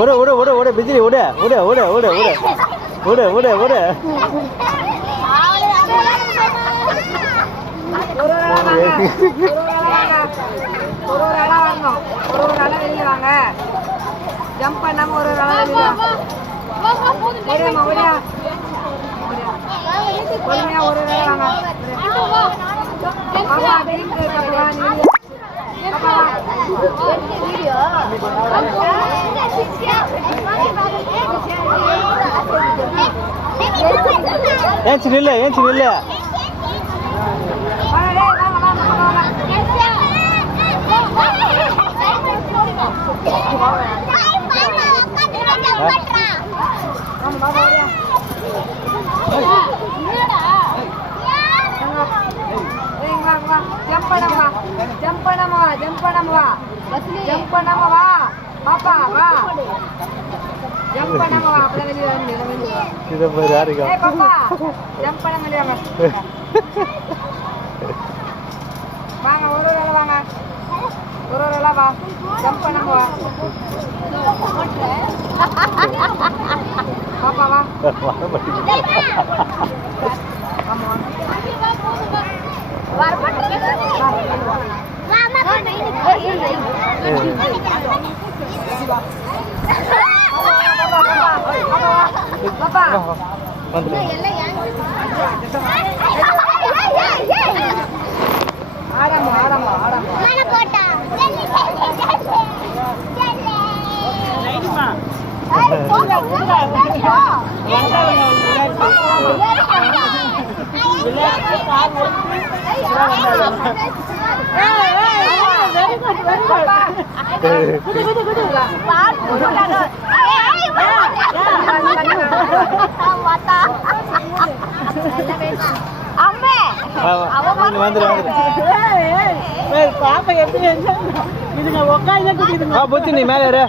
ஓடு ஓடு ஓடு ஓடு பிஜிலி ஓடு ஓடு ஓடு ஓடு ஓடு ஓடு ஓடு ஓடு ஒரு அலை வரணும். ஒரு அலை வெளியே வாங்க. ஜம்ப் பண்ணாம ஒரு அலை வெளியே ஓடியா பொறுமையா ஒரு அலை வாங்க. பாப்பா திரும்பி ஏன் நில்ல ஏன் நில்ல ஜம்ப் பண்ணாம வா பாப்பா வா ஜம்ப் பண்ணாம வா அப்பதான் வெளியே வரணும். இத பாரு யாருங்க பாப்பா ஜம்ப் பண்ண முடியாம வாங்க ஒரு வேளை வாங்க ஒரு வேளை வா ஜம்ப் பண்ணாம வா பாப்பா வா நீ மேல